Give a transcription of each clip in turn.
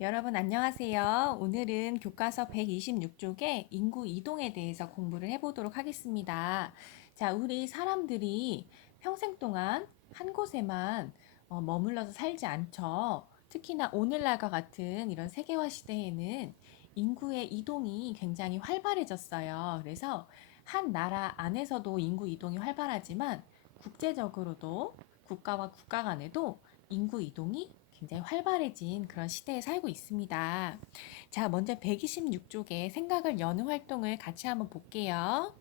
여러분 안녕하세요. 오늘은 교과서 126쪽의 인구 이동에 대해서 공부를 해보도록 하겠습니다. 자, 우리 사람들이 평생 동안 한 곳에만 머물러서 살지 않죠. 특히나 오늘날과 같은 이런 세계화 시대에는 인구의 이동이 굉장히 활발해졌어요. 그래서 한 나라 안에서도 인구 이동이 활발하지만 국제적으로도 국가와 국가 간에도 인구 이동이 굉장히 활발해진 그런 시대에 살고 있습니다. 자, 먼저 126쪽의 생각을 여는 활동을 같이 한번 볼게요.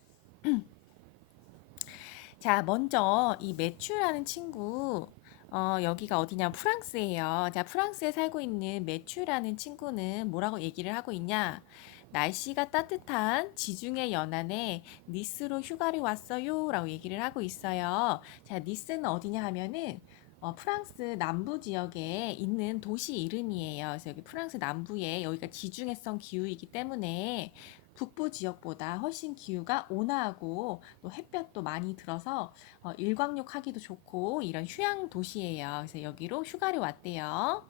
자, 먼저 이 매튜라는 친구, 여기가 어디냐? 프랑스예요. 자, 프랑스에 살고 있는 매튜라는 친구는 뭐라고 얘기를 하고 있냐? 날씨가 따뜻한 지중해 연안에 니스로 휴가를 왔어요 라고 얘기를 하고 있어요. 자, 니스는 어디냐 하면은 프랑스 남부 지역에 있는 도시 이름이에요. 그래서 여기 프랑스 남부에 여기가 지중해성 기후이기 때문에 북부 지역보다 훨씬 기후가 온화하고 또 햇볕도 많이 들어서 일광욕 하기도 좋고 이런 휴양 도시예요. 그래서 여기로 휴가를 왔대요.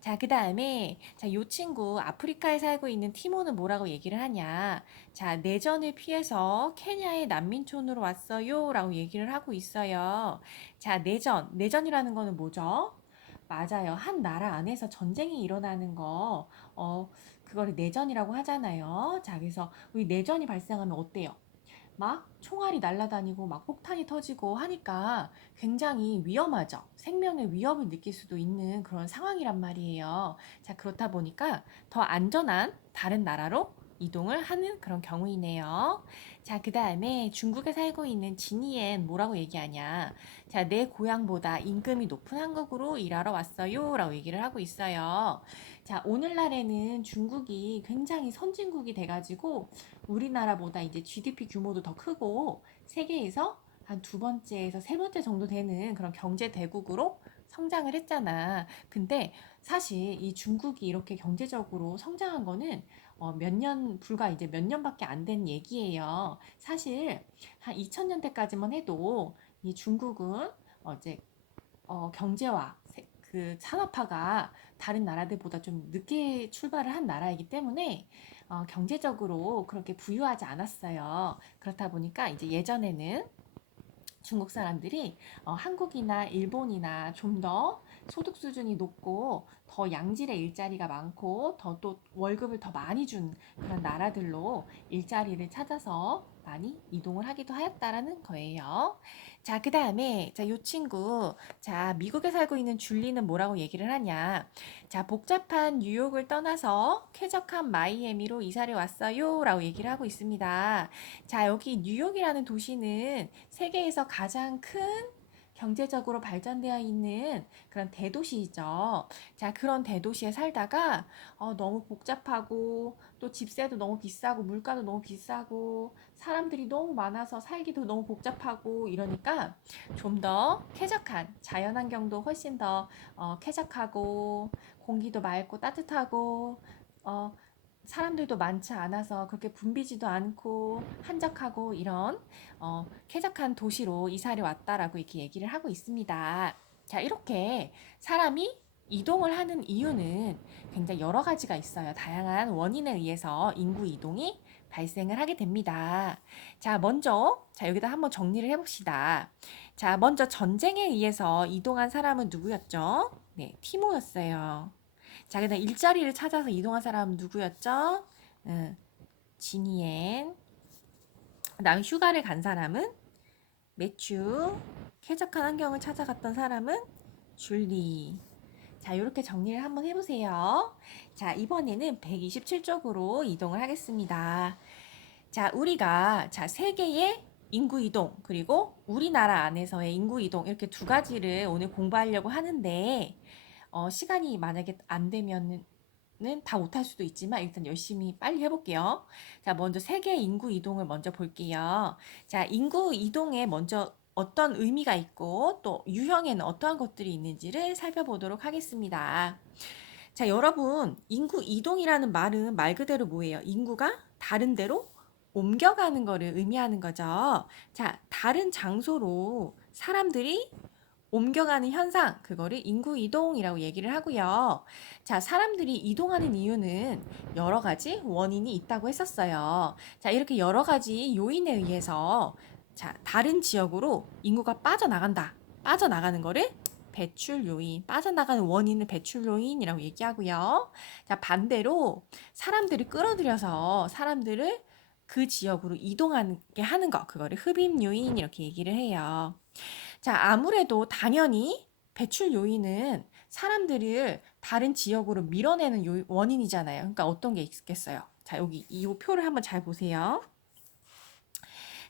자, 그 다음에, 자, 요 친구, 아프리카에 살고 있는 티모는 뭐라고 얘기를 하냐. 자, 내전을 피해서 케냐의 난민촌으로 왔어요. 라고 얘기를 하고 있어요. 자, 내전이라는 거는 뭐죠? 맞아요. 한 나라 안에서 전쟁이 일어나는 거, 그거를 내전이라고 하잖아요. 자, 그래서 우리 내전이 발생하면 어때요? 막 총알이 날아다니고 막 폭탄이 터지고 하니까 굉장히 위험하죠. 생명의 위협을 느낄 수도 있는 그런 상황이란 말이에요. 자, 그렇다 보니까 더 안전한 다른 나라로 이동을 하는 그런 경우이네요. 자, 그 다음에 중국에 살고 있는 지니엔 뭐라고 얘기하냐. 자, 내 고향보다 임금이 높은 한국으로 일하러 왔어요. 라고 얘기를 하고 있어요. 자, 오늘날에는 중국이 굉장히 선진국이 돼가지고 우리나라보다 이제 GDP 규모도 더 크고 세계에서 한 두 번째에서 세 번째 정도 되는 그런 경제 대국으로 성장을 했잖아. 근데 사실 이 중국이 이렇게 경제적으로 성장한 거는 몇 년, 불과 이제 몇 년밖에 안 된 얘기예요. 사실 한 2000년대까지만 해도 이 중국은 이제 경제와 그 산업화가 다른 나라들보다 좀 늦게 출발을 한 나라이기 때문에 경제적으로 그렇게 부유하지 않았어요. 그렇다 보니까 이제 예전에는 중국 사람들이 한국이나 일본이나 좀 더 소득 수준이 높고 더 양질의 일자리가 많고 더 또 월급을 더 많이 준 그런 나라들로 일자리를 찾아서 많이 이동을 하기도 하였다라는 거예요. 자, 그 다음에 자, 요 친구 자, 미국에 살고 있는 줄리는 뭐라고 얘기를 하냐? 자, 복잡한 뉴욕을 떠나서 쾌적한 마이애미로 이사를 왔어요 라고 얘기를 하고 있습니다. 자, 여기 뉴욕이라는 도시는 세계에서 가장 큰 경제적으로 발전되어 있는 그런 대도시이죠. 자, 그런 대도시에 살다가 너무 복잡하고 또 집세도 너무 비싸고 물가도 너무 비싸고 사람들이 너무 많아서 살기도 너무 복잡하고 이러니까 좀 더 쾌적한 자연환경도 훨씬 더 쾌적하고 공기도 맑고 따뜻하고 어, 사람들도 많지 않아서 그렇게 붐비지도 않고 한적하고 이런 쾌적한 도시로 이사를 왔다라고 이렇게 얘기를 하고 있습니다. 자, 이렇게 사람이 이동을 하는 이유는 굉장히 여러 가지가 있어요. 다양한 원인에 의해서 인구 이동이 발생을 하게 됩니다. 자, 먼저, 자, 여기다 한번 정리를 해봅시다. 자, 먼저 전쟁에 의해서 이동한 사람은 누구였죠? 네, 티모였어요. 자, 그다음 일자리를 찾아서 이동한 사람은 누구였죠? 지니엔. 그다음 휴가를 간 사람은 매튜. 쾌적한 환경을 찾아갔던 사람은 줄리. 자, 이렇게 정리를 한번 해보세요. 자, 이번에는 127쪽으로 이동을 하겠습니다. 자, 우리가 자, 세계의 인구 이동 그리고 우리나라 안에서의 인구 이동 이렇게 두 가지를 오늘 공부하려고 하는데 시간이 만약에 안 되면은 다 못할 수도 있지만 일단 열심히 빨리 해볼게요. 자, 먼저 세계 인구 이동을 먼저 볼게요. 자, 인구 이동에 먼저 어떤 의미가 있고 또 유형에는 어떠한 것들이 있는지를 살펴보도록 하겠습니다. 자, 여러분, 인구 이동이라는 말은 말 그대로 뭐예요? 인구가 다른 데로 옮겨가는 거를 의미하는 거죠. 자, 다른 장소로 사람들이 옮겨가는 현상, 그거를 인구 이동이라고 얘기를 하고요. 자, 사람들이 이동하는 이유는 여러 가지 원인이 있다고 했었어요. 자, 이렇게 여러 가지 요인에 의해서 자, 다른 지역으로 인구가 빠져나간다. 빠져나가는 거를 배출 요인, 빠져나가는 원인을 배출 요인이라고 얘기하고요. 자, 반대로 사람들을 끌어들여서 사람들을 그 지역으로 이동하게 하는 거, 그거를 흡입 요인 이렇게 얘기를 해요. 자, 아무래도 당연히 배출 요인은 사람들을 다른 지역으로 밀어내는 원인이잖아요. 그러니까 어떤 게 있겠어요? 자, 여기 이 표를 한번 잘 보세요.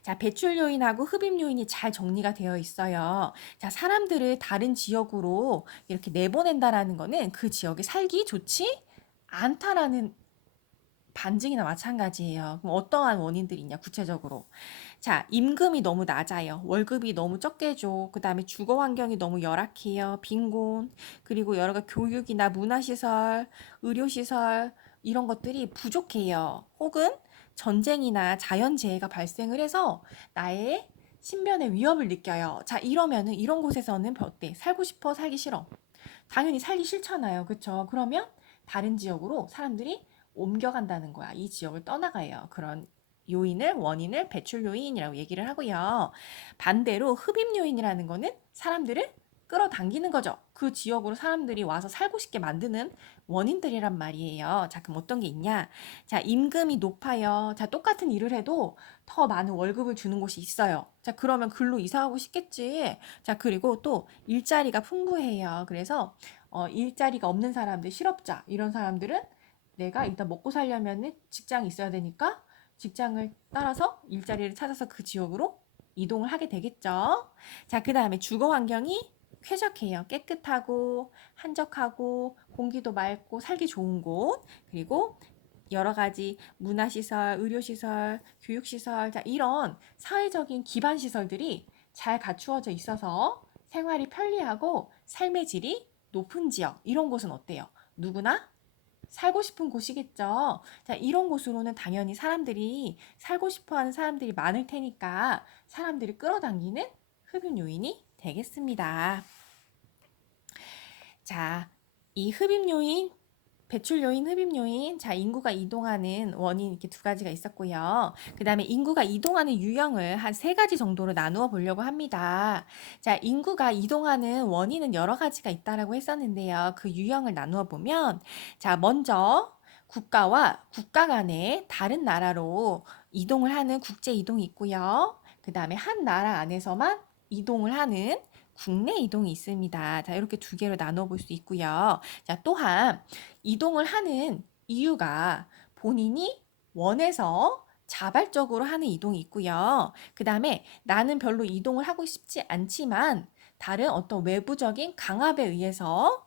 자, 배출 요인하고 흡입 요인이 잘 정리가 되어 있어요. 자, 사람들을 다른 지역으로 이렇게 내보낸다라는 거는 그 지역에 살기 좋지 않다라는 반증이나 마찬가지예요. 그럼 어떠한 원인들이 있냐, 구체적으로. 자, 임금이 너무 낮아요. 월급이 너무 적게 줘. 그 다음에 주거 환경이 너무 열악해요. 빈곤. 그리고 여러 가지 교육이나 문화시설, 의료시설, 이런 것들이 부족해요. 혹은 전쟁이나 자연재해가 발생을 해서 나의 신변의 위협을 느껴요. 자, 이러면은 이런 곳에서는 어때? 살고 싶어? 살기 싫어? 당연히 살기 싫잖아요. 그쵸? 그러면 다른 지역으로 사람들이 옮겨간다는 거야. 이 지역을 떠나가요. 그런 요인을, 원인을 배출 요인이라고 얘기를 하고요. 반대로 흡입 요인이라는 거는 사람들을 끌어당기는 거죠. 그 지역으로 사람들이 와서 살고 싶게 만드는 원인들이란 말이에요. 자, 그럼 어떤 게 있냐? 자, 임금이 높아요. 자, 똑같은 일을 해도 더 많은 월급을 주는 곳이 있어요. 자, 그러면 글로 이사하고 싶겠지. 자, 그리고 또 일자리가 풍부해요. 그래서 일자리가 없는 사람들, 실업자, 이런 사람들은 내가 일단 먹고 살려면 직장이 있어야 되니까 직장을 따라서 일자리를 찾아서 그 지역으로 이동을 하게 되겠죠. 자, 그 다음에 주거 환경이 쾌적해요. 깨끗하고 한적하고 공기도 맑고 살기 좋은 곳. 그리고 여러 가지 문화시설, 의료시설, 교육시설, 자, 이런 사회적인 기반 시설들이 잘 갖추어져 있어서 생활이 편리하고 삶의 질이 높은 지역, 이런 곳은 어때요? 누구나 살고 싶은 곳이겠죠. 자, 이런 곳으로는 당연히 사람들이 살고 싶어 하는 사람들이 많을 테니까 사람들을 끌어당기는 흡입 요인이 되겠습니다. 자, 이 흡입 요인, 배출 요인, 흡입 요인. 자, 인구가 이동하는 원인 이렇게 두 가지가 있었고요. 그 다음에 인구가 이동하는 유형을 한 세 가지 정도로 나누어 보려고 합니다. 자, 인구가 이동하는 원인은 여러 가지가 있다라고 했었는데요. 그 유형을 나누어 보면, 자, 먼저 국가와 국가 간의 다른 나라로 이동을 하는 국제 이동이 있고요. 그 다음에 한 나라 안에서만 이동을 하는 국내 이동이 있습니다. 자, 이렇게 두 개로 나눠 볼 수 있고요. 자, 또한 이동을 하는 이유가 본인이 원해서 자발적으로 하는 이동이 있고요. 그 다음에 나는 별로 이동을 하고 싶지 않지만 다른 어떤 외부적인 강압에 의해서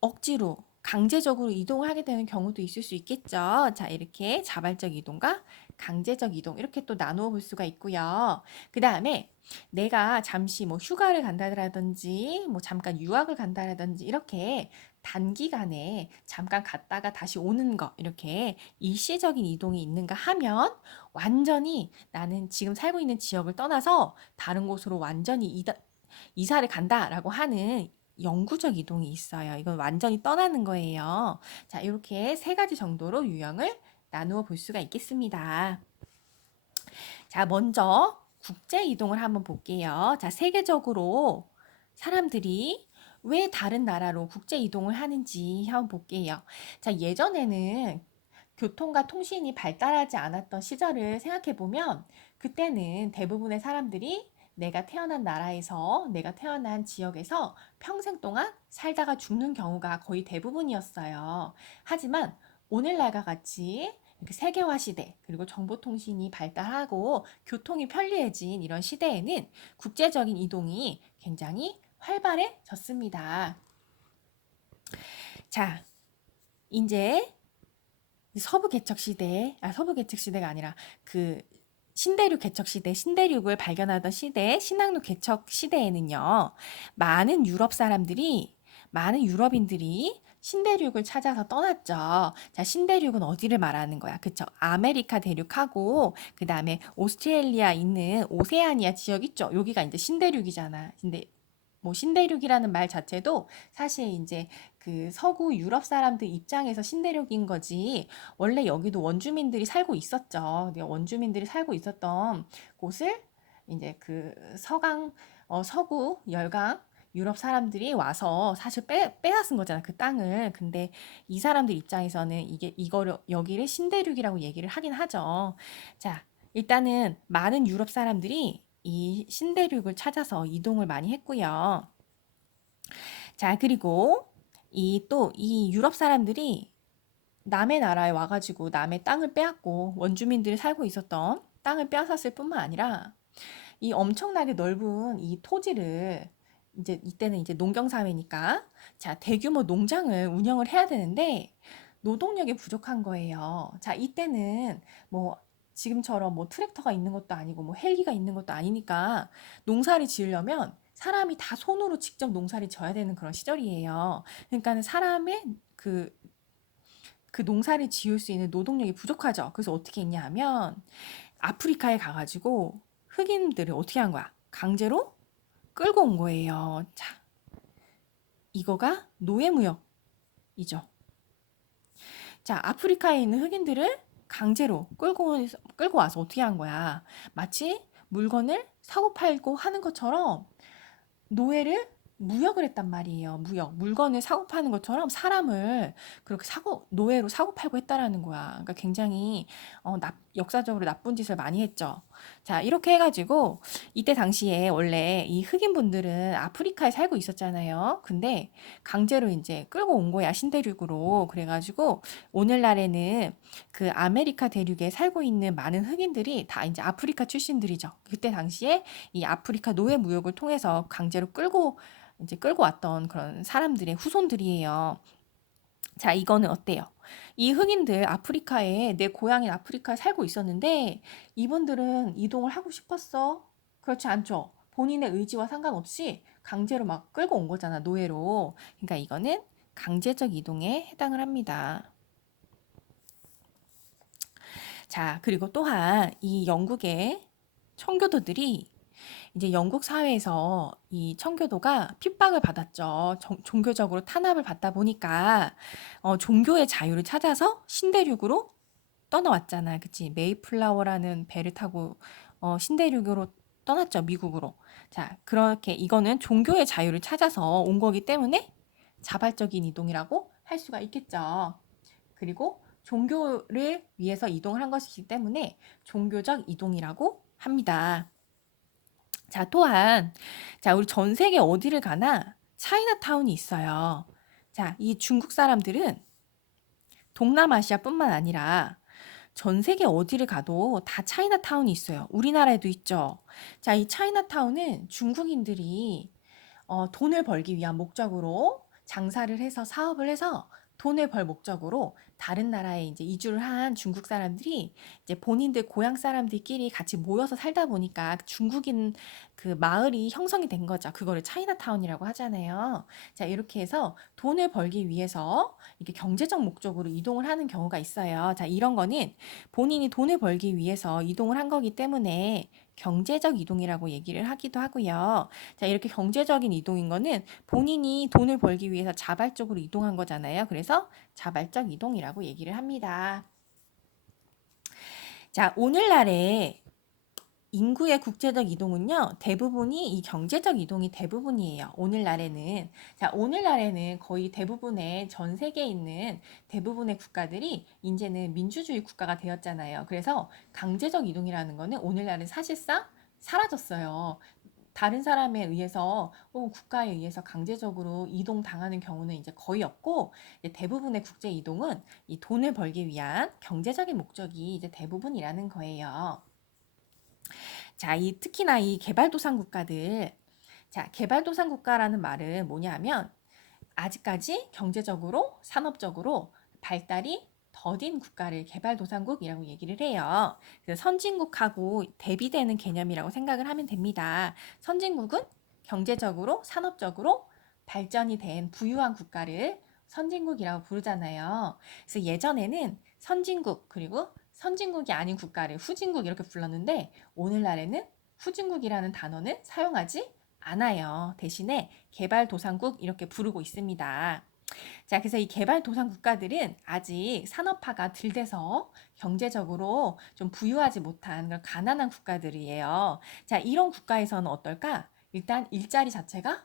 억지로 강제적으로 이동을 하게 되는 경우도 있을 수 있겠죠. 자, 이렇게 자발적 이동과 강제적 이동 이렇게 또 나누어 볼 수가 있고요. 그 다음에 내가 잠시 뭐 휴가를 간다라든지 뭐 잠깐 유학을 간다라든지 이렇게 단기간에 잠깐 갔다가 다시 오는 거 이렇게 일시적인 이동이 있는가 하면 완전히 나는 지금 살고 있는 지역을 떠나서 다른 곳으로 완전히 이사를 간다라고 하는 영구적 이동이 있어요. 이건 완전히 떠나는 거예요. 자, 이렇게 세 가지 정도로 유형을 나누어 볼 수가 있겠습니다. 자, 먼저 국제 이동을 한번 볼게요. 자, 세계적으로 사람들이 왜 다른 나라로 국제 이동을 하는지 한번 볼게요. 자, 예전에는 교통과 통신이 발달하지 않았던 시절을 생각해 보면 그때는 대부분의 사람들이 내가 태어난 나라에서 내가 태어난 지역에서 평생 동안 살다가 죽는 경우가 거의 대부분이었어요. 하지만 오늘날과 같이 이렇게 세계화 시대 그리고 정보통신이 발달하고 교통이 편리해진 이런 시대에는 국제적인 이동이 굉장히 활발해졌습니다. 자, 이제 서부 개척 시대, 서부 개척 시대가 아니라 그 신대륙 개척 시대, 신대륙을 발견하던 시대, 신항로 개척 시대에는요, 많은 유럽 사람들이, 많은 유럽인들이 신대륙을 찾아서 떠났죠. 자, 신대륙은 어디를 말하는 거야? 그쵸? 아메리카 대륙하고, 그 다음에 오스트레일리아 있는 오세아니아 지역 있죠? 여기가 이제 신대륙이잖아. 근데 뭐 신대륙이라는 말 자체도 사실 이제 그 서구 유럽 사람들 입장에서 신대륙인 거지 원래 여기도 원주민들이 살고 있었죠. 근데 원주민들이 살고 있었던 곳을 이제 그 서구 열강 유럽 사람들이 와서 사실 빼앗은 거잖아, 그 땅을. 근데 이 사람들 입장에서는 이거를, 여기를 신대륙이라고 얘기를 하긴 하죠. 자, 일단은 많은 유럽 사람들이 이 신대륙을 찾아서 이동을 많이 했고요. 자, 그리고 이 유럽 사람들이 남의 나라에 와가지고 남의 땅을 빼앗고 원주민들이 살고 있었던 땅을 빼앗았을 뿐만 아니라 이 엄청나게 넓은 이 토지를 이제 이때는 이제 농경 사회니까 자, 대규모 농장을 운영을 해야 되는데 노동력이 부족한 거예요. 자, 이때는 뭐 지금처럼 뭐 트랙터가 있는 것도 아니고 뭐 헬기가 있는 것도 아니니까 농사를 지으려면 사람이 다 손으로 직접 농사를 져야 되는 그런 시절이에요. 그러니까 사람의 그, 그 농사를 지을 수 있는 노동력이 부족하죠. 그래서 어떻게 했냐 하면 아프리카에 가가지고 흑인들을 어떻게 한 거야? 강제로 끌고 온 거예요. 자, 이거가 노예무역이죠. 자, 아프리카에 있는 흑인들을 강제로 끌고 와서 어떻게 한 거야? 마치 물건을 사고 팔고 하는 것처럼 노예를 무역을 했단 말이에요. 무역. 물건을 사고 파는 것처럼 사람을 그렇게 노예로 사고 팔고 했다라는 거야. 그러니까 굉장히 역사적으로 나쁜 짓을 많이 했죠. 자, 이렇게 해가지고 이때 당시에 원래 이 흑인분들은 아프리카에 살고 있었잖아요. 근데 강제로 이제 끌고 온 거야, 신대륙으로. 그래가지고 오늘날에는 그 아메리카 대륙에 살고 있는 많은 흑인들이 다 이제 아프리카 출신들이죠. 그때 당시에 이 아프리카 노예 무역을 통해서 강제로 끌고 왔던 그런 사람들의 후손들이에요. 자, 이거는 어때요? 이 흑인들 아프리카에, 내 고향인 아프리카에 살고 있었는데 이분들은 이동을 하고 싶었어? 그렇지 않죠. 본인의 의지와 상관없이 강제로 막 끌고 온 거잖아, 노예로. 그러니까 이거는 강제적 이동에 해당을 합니다. 자, 그리고 또한 이 영국의 청교도들이 이제 영국 사회에서 이 청교도가 핍박을 받았죠. 종교적으로 탄압을 받다 보니까 종교의 자유를 찾아서 신대륙으로 떠나왔잖아요. 그치? 메이플라워라는 배를 타고 신대륙으로 떠났죠. 미국으로. 자, 그렇게 이거는 종교의 자유를 찾아서 온 거기 때문에 자발적인 이동이라고 할 수가 있겠죠. 그리고 종교를 위해서 이동을 한 것이기 때문에 종교적 이동이라고 합니다. 자, 또한, 자, 우리 전 세계 어디를 가나 차이나타운이 있어요. 자, 이 중국 사람들은 동남아시아뿐만 아니라 전 세계 어디를 가도 다 차이나타운이 있어요. 우리나라에도 있죠. 자, 이 차이나타운은 중국인들이 돈을 벌기 위한 목적으로 장사를 해서 사업을 해서 돈을 벌 목적으로 다른 나라에 이제 이주를 한 중국 사람들이 이제 본인들 고향 사람들끼리 같이 모여서 살다 보니까 중국인 그 마을이 형성이 된 거죠. 그거를 차이나타운이라고 하잖아요. 자, 이렇게 해서 돈을 벌기 위해서 이렇게 경제적 목적으로 이동을 하는 경우가 있어요. 자, 이런 거는 본인이 돈을 벌기 위해서 이동을 한 거기 때문에 경제적 이동이라고 얘기를 하기도 하고요. 자, 이렇게 경제적인 이동인 거는 본인이 돈을 벌기 위해서 자발적으로 이동한 거잖아요. 그래서 자발적 이동이라고 얘기를 합니다. 자, 오늘날의 인구의 국제적 이동은요, 대부분이 이 경제적 이동이 대부분이에요. 오늘날에는. 자, 오늘날에는 거의 대부분의 전 세계에 있는 대부분의 국가들이 이제는 민주주의 국가가 되었잖아요. 그래서 강제적 이동이라는 거는 오늘날은 사실상 사라졌어요. 다른 사람에 의해서 혹은 국가에 의해서 강제적으로 이동당하는 경우는 이제 거의 없고 이제 대부분의 국제 이동은 이 돈을 벌기 위한 경제적인 목적이 이제 대부분이라는 거예요. 자, 특히나 이 개발도상 국가들, 자, 개발도상 국가라는 말은 뭐냐 하면 아직까지 경제적으로, 산업적으로 발달이 더딘 국가를 개발도상국이라고 얘기를 해요. 그래서 선진국하고 대비되는 개념이라고 생각을 하면 됩니다. 선진국은 경제적으로, 산업적으로 발전이 된 부유한 국가를 선진국이라고 부르잖아요. 그래서 예전에는 선진국, 그리고 선진국이 아닌 국가를 후진국 이렇게 불렀는데 오늘날에는 후진국이라는 단어는 사용하지 않아요. 대신에 개발도상국 이렇게 부르고 있습니다. 자, 그래서 이 개발도상 국가들은 아직 산업화가 덜 돼서 경제적으로 좀 부유하지 못한 그런 가난한 국가들이에요. 자, 이런 국가에서는 어떨까? 일단 일자리 자체가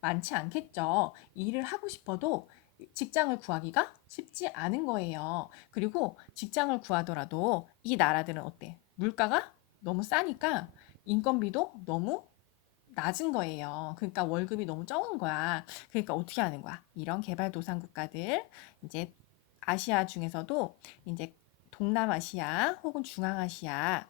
많지 않겠죠. 일을 하고 싶어도 직장을 구하기가 쉽지 않은 거예요. 그리고 직장을 구하더라도 이 나라들은 어때? 물가가 너무 싸니까 인건비도 너무 낮은 거예요. 그러니까 월급이 너무 적은 거야. 그러니까 어떻게 하는 거야? 이런 개발도상국가들, 이제 아시아 중에서도 이제 동남아시아 혹은 중앙아시아.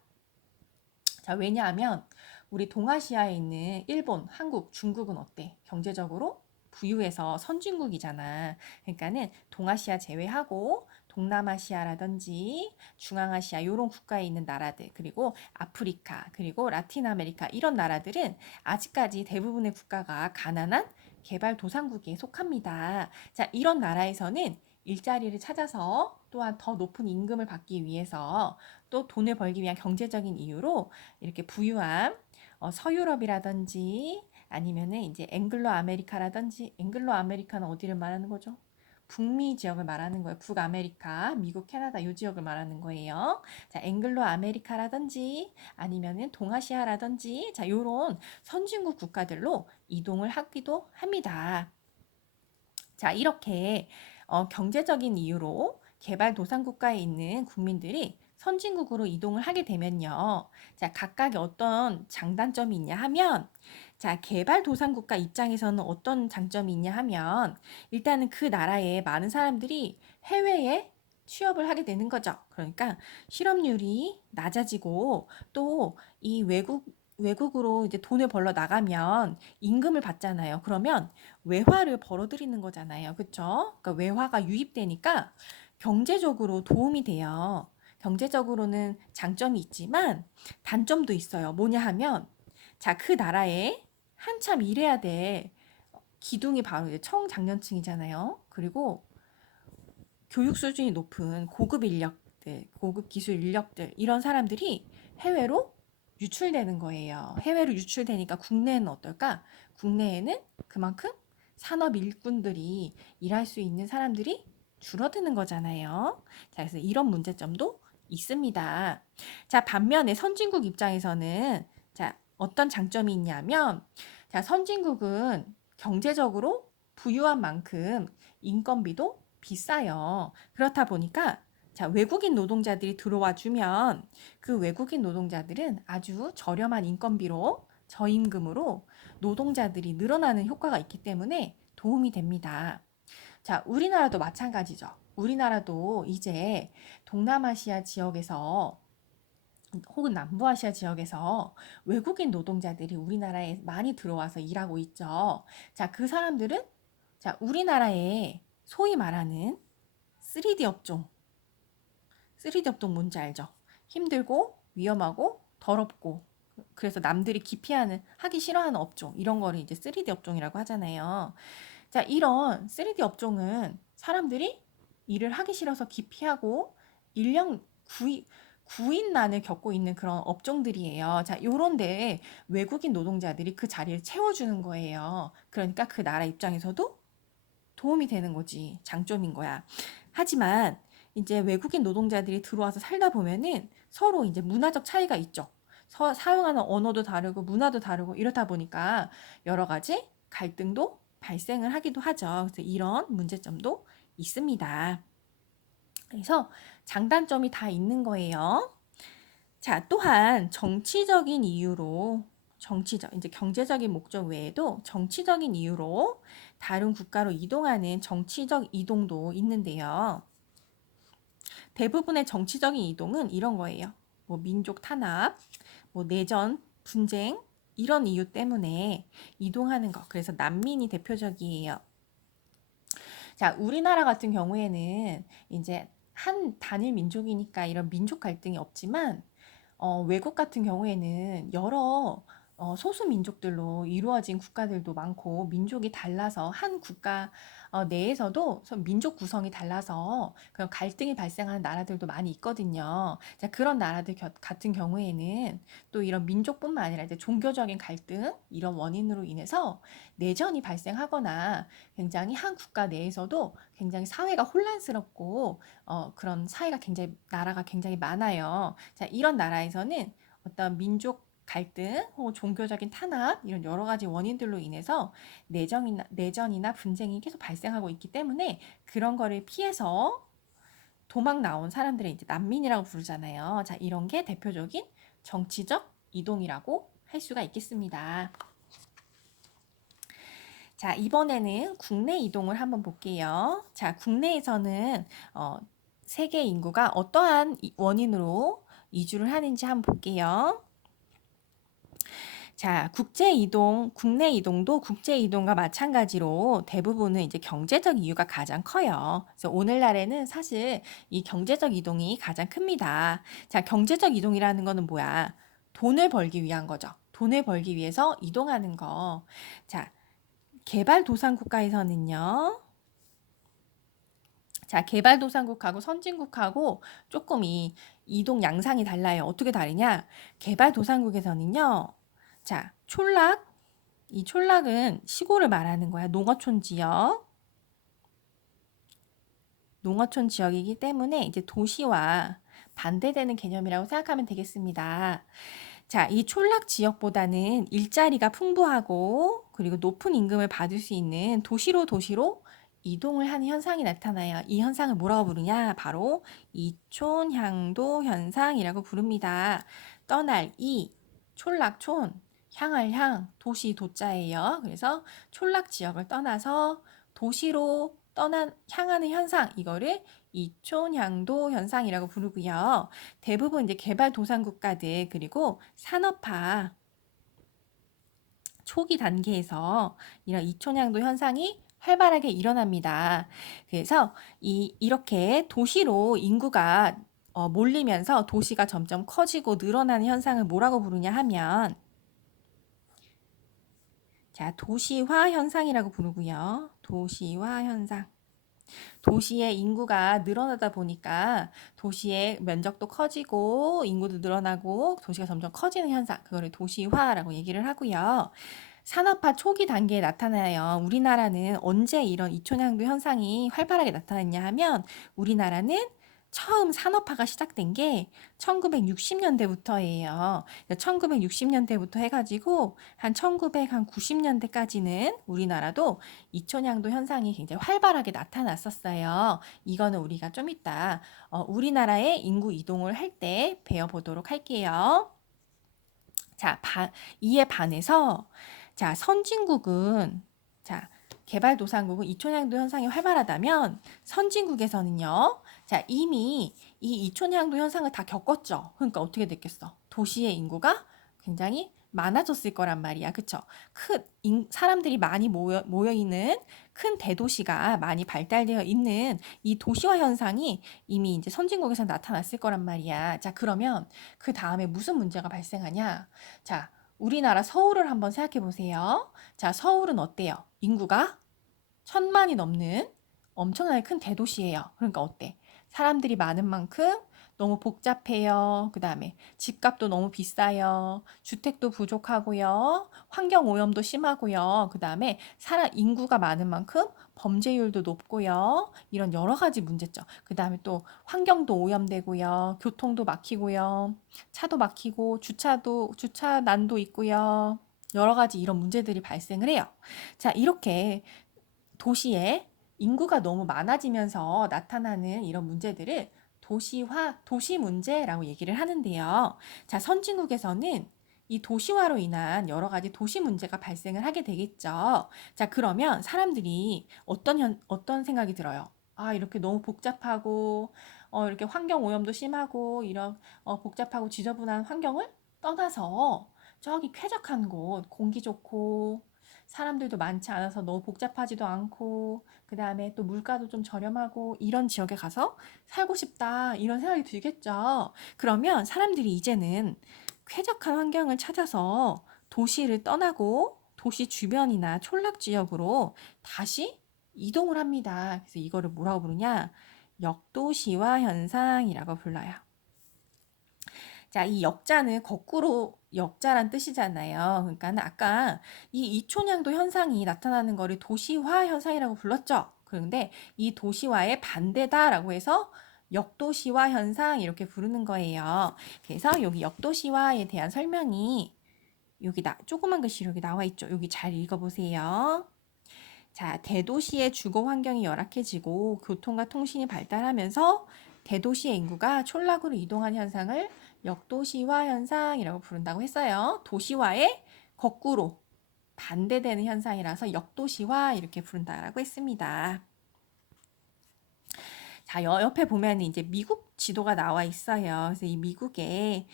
자, 왜냐하면 우리 동아시아에 있는 일본, 한국, 중국은 어때? 경제적으로 부유해서 선진국이잖아. 그러니까는 동아시아 제외하고 동남아시아라든지 중앙아시아 이런 국가에 있는 나라들, 그리고 아프리카, 그리고 라틴 아메리카 이런 나라들은 아직까지 대부분의 국가가 가난한 개발도상국에 속합니다. 자, 이런 나라에서는 일자리를 찾아서 또한 더 높은 임금을 받기 위해서 또 돈을 벌기 위한 경제적인 이유로 이렇게 부유한 서유럽이라든지 아니면은 이제 앵글로 아메리카라든지, 앵글로 아메리카는 어디를 말하는 거죠? 북미 지역을 말하는 거예요. 북아메리카, 미국, 캐나다 이 지역을 말하는 거예요. 자, 앵글로 아메리카라든지 아니면은 동아시아라든지 자, 요런 선진국 국가들로 이동을 하기도 합니다. 자, 이렇게 경제적인 이유로 개발도상국가에 있는 국민들이 선진국으로 이동을 하게 되면요. 자, 각각의 어떤 장단점이 있냐 하면, 자, 개발도상국가 입장에서는 어떤 장점이 있냐 하면, 일단은 그 나라에 많은 사람들이 해외에 취업을 하게 되는 거죠. 그러니까 실업률이 낮아지고 또 이 외국으로 이제 돈을 벌러 나가면 임금을 받잖아요. 그러면 외화를 벌어들이는 거잖아요. 그쵸? 그러니까 외화가 유입되니까 경제적으로 도움이 돼요. 경제적으로는 장점이 있지만 단점도 있어요. 뭐냐 하면, 자, 그 나라에 한참 일해야 돼. 기둥이 바로 이제 청장년층이잖아요. 그리고 교육 수준이 높은 고급 인력들, 고급 기술 인력들, 이런 사람들이 해외로 유출되는 거예요. 해외로 유출되니까 국내에는 어떨까? 국내에는 그만큼 산업 일꾼들이 일할 수 있는 사람들이 줄어드는 거잖아요. 자, 그래서 이런 문제점도 있습니다. 자, 반면에 선진국 입장에서는 자, 어떤 장점이 있냐면, 자, 선진국은 경제적으로 부유한 만큼 인건비도 비싸요. 그렇다 보니까 자, 외국인 노동자들이 들어와 주면 그 외국인 노동자들은 아주 저렴한 인건비로 저임금으로 노동자들이 늘어나는 효과가 있기 때문에 도움이 됩니다. 자, 우리나라도 마찬가지죠. 우리나라도 이제 동남아시아 지역에서 혹은 남부아시아 지역에서 외국인 노동자들이 우리나라에 많이 들어와서 일하고 있죠. 자, 그 사람들은 자, 우리나라에 소위 말하는 3D 업종, 3D 업종 뭔지 알죠? 힘들고 위험하고 더럽고 그래서 남들이 기피하는 하기 싫어하는 업종 이런 거를 이제 3D 업종이라고 하잖아요. 자, 이런 3D 업종은 사람들이 일을 하기 싫어서 기피하고 인력 구인난을 겪고 있는 그런 업종들이에요. 자, 요런 데에 외국인 노동자들이 그 자리를 채워주는 거예요. 그러니까 그 나라 입장에서도 도움이 되는 거지. 장점인 거야. 하지만 이제 외국인 노동자들이 들어와서 살다 보면은 서로 이제 문화적 차이가 있죠. 사용하는 언어도 다르고 문화도 다르고 이렇다 보니까 여러 가지 갈등도 발생을 하기도 하죠. 그래서 이런 문제점도 있습니다. 그래서 장단점이 다 있는 거예요. 자, 또한 정치적인 이유로 이제 경제적인 목적 외에도 정치적인 이유로 다른 국가로 이동하는 정치적 이동도 있는데요. 대부분의 정치적인 이동은 이런 거예요. 뭐 민족 탄압, 뭐 내전, 분쟁 이런 이유 때문에 이동하는 거. 그래서 난민이 대표적이에요. 자, 우리나라 같은 경우에는 이제 한 단일 민족이니까 이런 민족 갈등이 없지만 외국 같은 경우에는 여러 소수 민족들로 이루어진 국가들도 많고 민족이 달라서 한 국가 내에서도 민족 구성이 달라서 그런 갈등이 발생하는 나라들도 많이 있거든요. 자, 그런 나라들 같은 경우에는 또 이런 민족뿐만 아니라 이제 종교적인 갈등 이런 원인으로 인해서 내전이 발생하거나 굉장히 한 국가 내에서도 굉장히 사회가 혼란스럽고 그런 사회가 굉장히 나라가 굉장히 많아요. 자, 이런 나라에서는 어떤 민족 갈등 혹은 종교적인 탄압 이런 여러 가지 원인들로 인해서 내전이나 분쟁이 계속 발생하고 있기 때문에 그런 거를 피해서 도망 나온 사람들을 이제 난민이라고 부르잖아요. 자, 이런 게 대표적인 정치적 이동이라고 할 수가 있겠습니다. 자, 이번에는 국내 이동을 한번 볼게요. 자, 국내에서는 세계 인구가 어떠한 원인으로 이주를 하는지 한번 볼게요. 자, 국내 이동도 국제 이동과 마찬가지로 대부분은 이제 경제적 이유가 가장 커요. 그래서 오늘날에는 사실 이 경제적 이동이 가장 큽니다. 자, 경제적 이동이라는 거는 뭐야? 돈을 벌기 위한 거죠. 돈을 벌기 위해서 이동하는 거. 자, 개발도상 국가에서는요. 자, 개발도상국하고 선진국하고 조금 이 이동 양상이 달라요. 어떻게 다르냐? 개발도상국에서는요. 자, 이 촌락은 시골을 말하는 거야. 농어촌 지역이기 때문에 이제 도시와 반대되는 개념이라고 생각하면 되겠습니다. 자, 이 촌락 지역보다는 일자리가 풍부하고 그리고 높은 임금을 받을 수 있는 도시로 이동을 하는 현상이 나타나요. 이 현상을 뭐라고 부르냐? 바로 이촌향도 현상이라고 부릅니다. 떠날 촌락촌, 향할 도시 도자예요. 그래서 촌락 지역을 떠나서 도시로 향하는 현상, 이거를 이촌향도 현상이라고 부르고요. 대부분 이제 개발도상 국가들 그리고 산업화 초기 단계에서 이런 이촌향도 현상이 활발하게 일어납니다. 그래서 이렇게 도시로 인구가 몰리면서 도시가 점점 커지고 늘어나는 현상을 뭐라고 부르냐 하면 자, 도시화 현상이라고 부르고요. 도시화 현상. 도시의 인구가 늘어나다 보니까 도시의 면적도 커지고 인구도 늘어나고 도시가 점점 커지는 현상, 그거를 도시화라고 얘기를 하고요. 산업화 초기 단계에 나타나요. 우리나라는 언제 이런 이촌향도 현상이 활발하게 나타났냐 하면 우리나라는 처음 산업화가 시작된 게 1960년대부터예요. 1960년대부터 해가지고 한 1990년대까지는 우리나라도 이촌향도 현상이 굉장히 활발하게 나타났었어요. 이거는 우리가 좀 이따 우리나라의 인구 이동을 할 때 배워보도록 할게요. 자, 이에 반해서 자, 선진국은 자, 개발도상국은 이촌향도 현상이 활발하다면 선진국에서는요. 자, 이미 이 이촌향도 현상을 다 겪었죠. 그러니까 어떻게 됐겠어? 도시의 인구가 굉장히 많아졌을 거란 말이야. 그쵸? 사람들이 많이 모여 있는 큰 대도시가 많이 발달되어 있는 이 도시화 현상이 이미 이제 선진국에서 나타났을 거란 말이야. 자, 그러면 그 다음에 무슨 문제가 발생하냐? 자, 우리나라 서울을 한번 생각해 보세요. 자, 서울은 어때요? 인구가 1,000만이 넘는 엄청나게 큰 대도시예요. 그러니까 어때? 사람들이 많은 만큼 너무 복잡해요. 그 다음에 집값도 너무 비싸요. 주택도 부족하고요. 환경 오염도 심하고요. 그 다음에 인구가 많은 만큼 범죄율도 높고요. 이런 여러 가지 문제점. 그 다음에 또 환경도 오염되고요. 교통도 막히고요. 차도 막히고 주차난도 있고요. 여러 가지 이런 문제들이 발생을 해요. 자, 이렇게 도시에 인구가 너무 많아지면서 나타나는 이런 문제들을 도시 문제라고 얘기를 하는데요. 자, 선진국에서는 이 도시화로 인한 여러 가지 도시 문제가 발생을 하게 되겠죠. 자, 그러면 사람들이 어떤 생각이 들어요? 아, 이렇게 너무 복잡하고, 이렇게 환경 오염도 심하고, 이런 복잡하고 지저분한 환경을 떠나서 저기 쾌적한 곳, 공기 좋고, 사람들도 많지 않아서 너무 복잡하지도 않고 그 다음에 또 물가도 좀 저렴하고 이런 지역에 가서 살고 싶다 이런 생각이 들겠죠. 그러면 사람들이 이제는 쾌적한 환경을 찾아서 도시를 떠나고 도시 주변이나 촌락 지역으로 다시 이동을 합니다. 그래서 이거를 뭐라고 부르냐? 역도시화 현상이라고 불러요. 자, 이 역자는 거꾸로 역자란 뜻이잖아요. 그러니까 아까 이 이촌양도 현상이 나타나는 거를 도시화 현상이라고 불렀죠. 그런데 이 도시화의 반대다라고 해서 역도시화 현상 이렇게 부르는 거예요. 그래서 여기 역도시화에 대한 설명이 여기 조그만 글씨로 여기 나와 있죠. 여기 잘 읽어보세요. 자, 대도시의 주거 환경이 열악해지고 교통과 통신이 발달하면서 대도시의 인구가 촌락으로 이동한 현상을 역도시화 현상이라고 부른다고 했어요. 도시화의 거꾸로 반대되는 현상이라서 역도시화 이렇게 부른다라고 했습니다. 자, 옆에 보면 이제 미국 지도가 나와 있어요. 그래서 이 미국의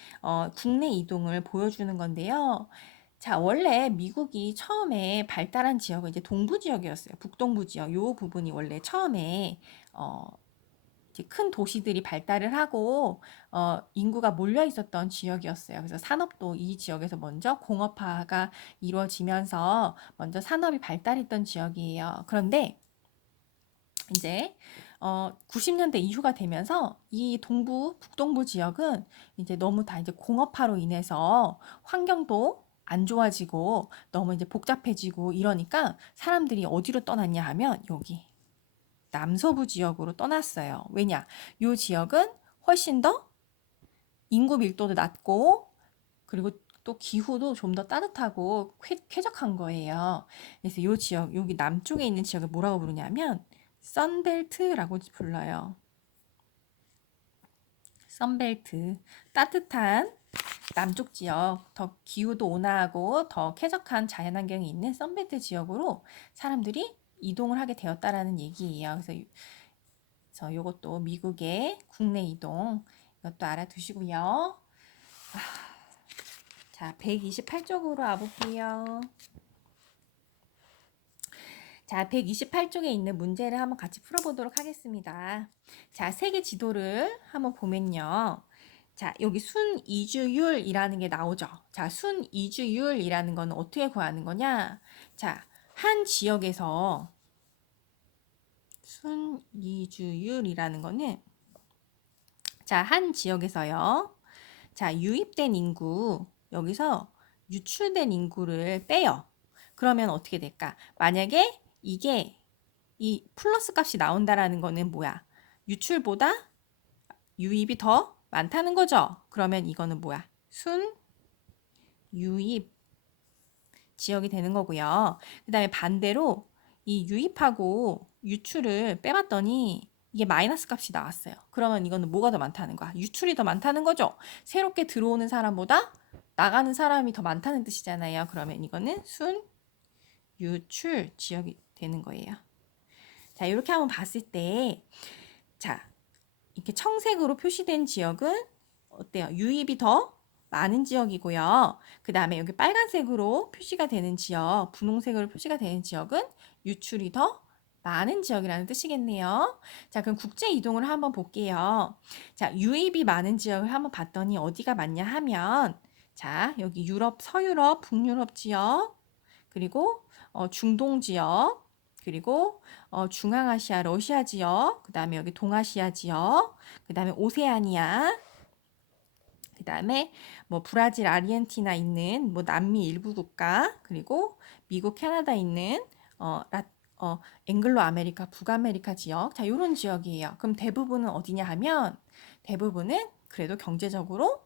국내 이동을 보여주는 건데요. 자, 원래 미국이 처음에 발달한 지역은 이제 동부 지역이었어요. 북동부 지역. 요 부분이 원래 처음에 이제 큰 도시들이 발달을 하고 인구가 몰려 있었던 지역이었어요. 그래서 산업도 이 지역에서 먼저 공업화가 이루어지면서 먼저 산업이 발달했던 지역이에요. 그런데 이제 90년대 이후가 되면서 이 동부, 북동부 지역은 이제 너무 다 이제 공업화로 인해서 환경도 안 좋아지고 너무 이제 복잡해지고 이러니까 사람들이 어디로 떠났냐 하면 여기 남서부 지역으로 떠났어요. 왜냐? 이 지역은 훨씬 더 인구 밀도도 낮고 그리고 또 기후도 좀 더 따뜻하고 쾌적한 거예요. 그래서 이 지역, 여기 남쪽에 있는 지역을 뭐라고 부르냐면 선벨트라고 불러요. 선벨트. 따뜻한 남쪽 지역, 더 기후도 온화하고 더 쾌적한 자연환경이 있는 선벨트 지역으로 사람들이 이동을 하게 되었다라는 얘기예요. 그래서 이것도 미국의 국내 이동 이것도 알아두시고요. 자, 128쪽으로 와볼게요. 자, 128쪽에 있는 문제를 한번 같이 풀어보도록 하겠습니다. 자, 세계 지도를 한번 보면요. 자, 여기 순이주율이라는 게 나오죠. 자, 순이주율이라는 건 어떻게 구하는 거냐? 자, 한 지역에서 순이주율이라는 거는 자, 한 지역에서요. 자, 유입된 인구, 여기서 유출된 인구를 빼요. 그러면 어떻게 될까? 만약에 이게 이 플러스 값이 나온다라는 거는 뭐야? 유출보다 유입이 더 많다는 거죠. 그러면 이거는 뭐야? 순 유입 지역이 되는 거고요. 그 다음에 반대로 이 유입하고 유출을 빼봤더니 이게 마이너스 값이 나왔어요. 그러면 이거는 뭐가 더 많다는 거야? 유출이 더 많다는 거죠. 새롭게 들어오는 사람보다 나가는 사람이 더 많다는 뜻이잖아요. 그러면 이거는 순 유출 지역이 되는 거예요. 자, 이렇게 한번 봤을 때, 자, 이렇게 청색으로 표시된 지역은 어때요? 유입이 더 많은 지역이고요. 그 다음에 여기 빨간색으로 표시가 되는 지역, 분홍색으로 표시가 되는 지역은 유출이 더 많은 지역이라는 뜻이겠네요. 자, 그럼 국제 이동을 한번 볼게요. 자, 유입이 많은 지역을 한번 봤더니 어디가 많냐 하면, 자, 여기 유럽, 서유럽, 북유럽 지역, 그리고 중동 지역, 그리고 중앙아시아, 러시아 지역, 그 다음에 여기 동아시아 지역, 그 다음에 오세아니아, 그 다음에 뭐 브라질, 아르헨티나 있는 뭐 남미 일부 국가, 그리고 미국, 캐나다 있는 앵글로 아메리카, 북아메리카 지역, 자, 요런 지역이에요. 그럼 대부분은 어디냐 하면 대부분은 그래도 경제적으로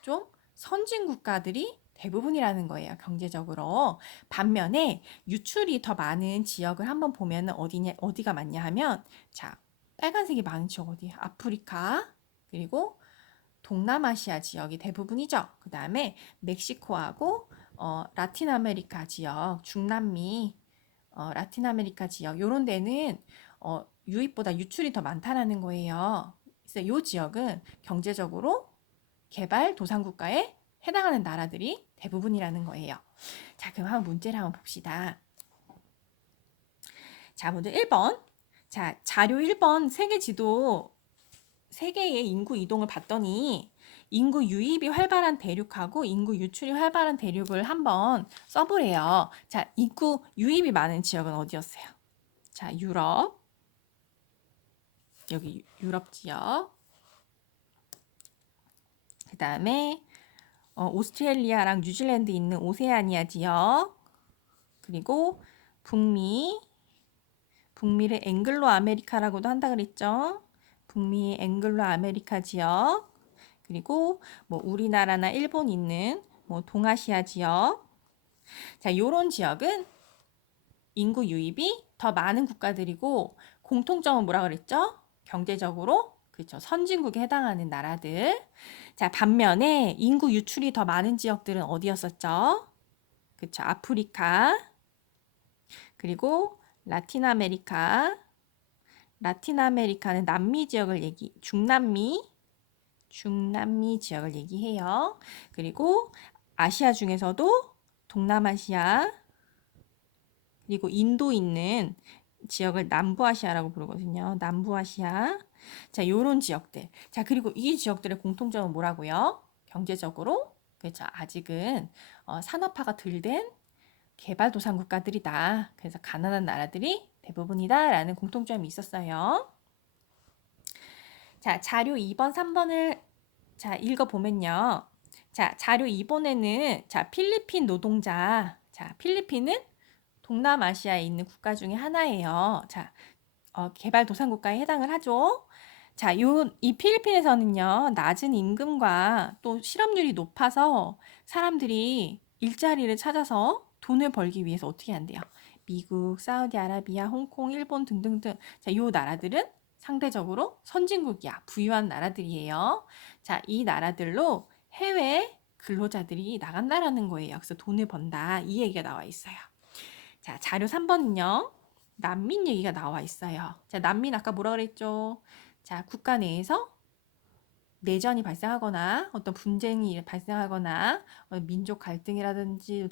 좀 선진 국가들이 대부분이라는 거예요. 경제적으로. 반면에 유출이 더 많은 지역을 한번 보면 어디가 많냐 하면 자, 빨간색이 많은 지역 어디예요? 아프리카, 그리고 동남아시아 지역이 대부분이죠. 그 다음에 멕시코하고 라틴 아메리카 지역, 중남미, 라틴 아메리카 지역 요런 데는 유입보다 유출이 더 많다라는 거예요. 그래서 이 지역은 경제적으로 개발도상국가에 해당하는 나라들이 대부분이라는 거예요. 자, 그럼 한번 문제를 한번 봅시다. 자, 먼저 1번. 자, 자료 1번 세계 지도, 세계의 인구 이동을 봤더니 인구 유입이 활발한 대륙하고 인구 유출이 활발한 대륙을 한번 써보래요. 자, 인구 유입이 많은 지역은 어디였어요? 자, 유럽. 여기 유럽 지역. 그 다음에 오스트레일리아랑 뉴질랜드 있는 오세아니아 지역. 그리고 북미를 앵글로 아메리카라고도 한다 그랬죠. 북미 앵글로 아메리카 지역. 그리고 뭐 우리나라나 일본 있는 뭐 동아시아 지역. 자, 요런 지역은 인구 유입이 더 많은 국가들이고 공통점은 뭐라 그랬죠? 경제적으로 그렇죠. 선진국에 해당하는 나라들. 자, 반면에 인구 유출이 더 많은 지역들은 어디였었죠? 그렇죠. 아프리카. 그리고 라틴 아메리카는 남미 지역을 중남미 지역을 얘기해요. 그리고 아시아 중에서도 동남아시아, 그리고 인도 있는 지역을 남부아시아라고 부르거든요. 남부아시아. 자, 요런 지역들. 자, 그리고 이 지역들의 공통점은 뭐라고요? 경제적으로, 그렇죠. 아직은 산업화가 덜 된 개발도상 국가들이다. 그래서 가난한 나라들이 대부분이다라는 공통점이 있었어요. 자, 자료 2번, 3번을 자, 읽어보면요. 자, 자료 2번에는 자, 필리핀 노동자. 자, 필리핀은 동남아시아에 있는 국가 중에 하나예요. 자, 개발도상국가에 해당을 하죠. 자, 이 필리핀에서는요, 낮은 임금과 또 실업률이 높아서 사람들이 일자리를 찾아서 돈을 벌기 위해서 어떻게 한대요? 미국, 사우디아라비아, 홍콩, 일본 등등등. 자, 요 나라들은 상대적으로 선진국이야. 부유한 나라들이에요. 자, 이 나라들로 해외 근로자들이 나간다라는 거예요. 그래서 돈을 번다. 이 얘기가 나와 있어요. 자, 자료 3번은요. 난민 얘기가 나와 있어요. 자, 난민 아까 뭐라 그랬죠? 자, 국가 내에서 내전이 발생하거나 어떤 분쟁이 발생하거나 민족 갈등이라든지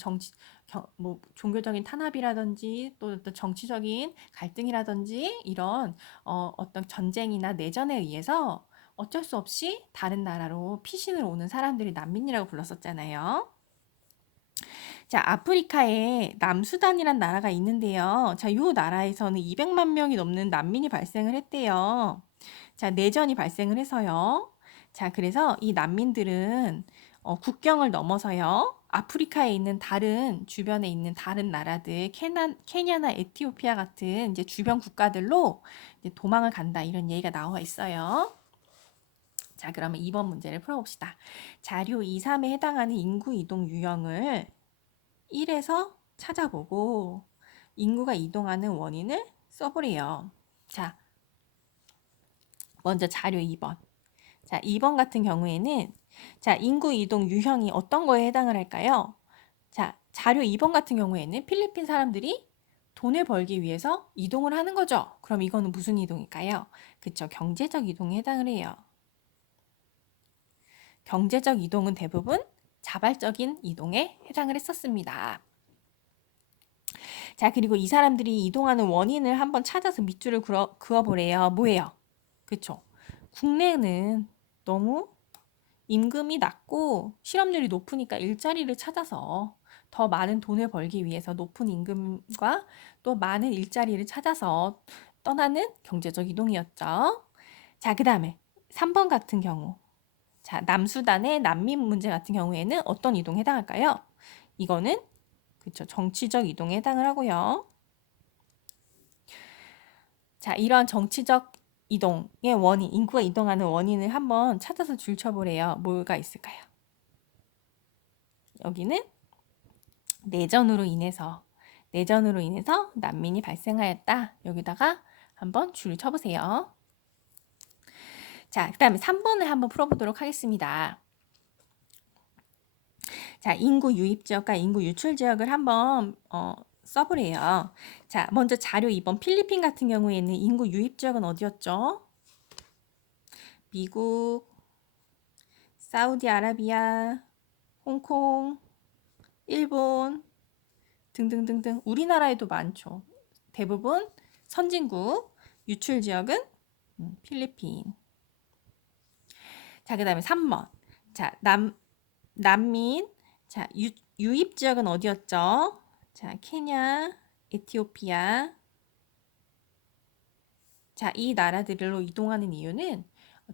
뭐 종교적인 탄압이라든지 또 어떤 정치적인 갈등이라든지 이런 어떤 전쟁이나 내전에 의해서 어쩔 수 없이 다른 나라로 피신을 오는 사람들이 난민이라고 불렀었잖아요. 자, 아프리카에 남수단이란 나라가 있는데요. 자, 이 나라에서는 200만 명이 넘는 난민이 발생을 했대요. 자, 내전이 발생을 해서요. 자, 그래서 이 난민들은 국경을 넘어서요. 아프리카에 있는 주변에 있는 다른 나라들, 케냐나 에티오피아 같은 이제 주변 국가들로 이제 도망을 간다. 이런 얘기가 나와 있어요. 자, 그러면 2번 문제를 풀어봅시다. 자료 2, 3에 해당하는 인구 이동 유형을 1에서 찾아보고 인구가 이동하는 원인을 써보래요. 자, 먼저 자료 2번. 자, 2번 같은 경우에는 자, 인구 이동 유형이 어떤 거에 해당을 할까요? 자, 자료 2번 같은 경우에는 필리핀 사람들이 돈을 벌기 위해서 이동을 하는 거죠. 그럼 이거는 무슨 이동일까요? 그쵸, 경제적 이동에 해당을 해요. 경제적 이동은 대부분 자발적인 이동에 해당을 했었습니다. 자, 그리고 이 사람들이 이동하는 원인을 한번 찾아서 밑줄을 그어보래요. 뭐예요? 그쵸? 국내는 너무 임금이 낮고 실업률이 높으니까 일자리를 찾아서 더 많은 돈을 벌기 위해서 높은 임금과 또 많은 일자리를 찾아서 떠나는 경제적 이동이었죠. 자, 그 다음에 3번 같은 경우. 자, 남수단의 난민 문제 같은 경우에는 어떤 이동에 해당할까요? 이거는 그쵸, 정치적 이동에 해당을 하고요. 자, 이러한 정치적 이동의 원인, 인구가 이동하는 원인을 한번 찾아서 줄쳐보래요. 뭐가 있을까요? 여기는 내전으로 인해서 난민이 발생하였다. 여기다가 한번 줄을 쳐보세요. 자, 그 다음에 3번을 한번 풀어보도록 하겠습니다. 자, 인구 유입 지역과 인구 유출 지역을 한번 써보래요. 자, 먼저 자료 2번 필리핀 같은 경우에는 인구 유입 지역은 어디였죠? 미국, 사우디아라비아, 홍콩, 일본 등등등등 우리나라에도 많죠. 대부분 선진국, 유출 지역은 필리핀. 자, 그 다음에 3번. 자, 난민. 자, 유입 지역은 어디였죠? 자, 케냐, 에티오피아. 자, 이 나라들로 이동하는 이유는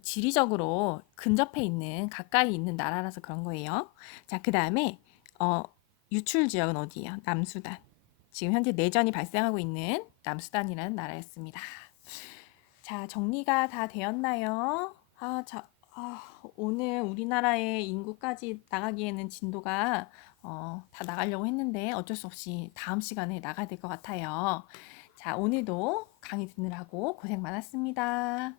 지리적으로 근접해 있는, 가까이 있는 나라라서 그런 거예요. 자, 그 다음에, 어, 유출 지역은 어디예요? 남수단. 지금 현재 내전이 발생하고 있는 남수단이라는 나라였습니다. 자, 정리가 다 되었나요? 오늘 우리나라의 인구까지 나가기에는 진도가 다 나가려고 했는데 어쩔 수 없이 다음 시간에 나가야 될 것 같아요. 자, 오늘도 강의 듣느라고 고생 많았습니다.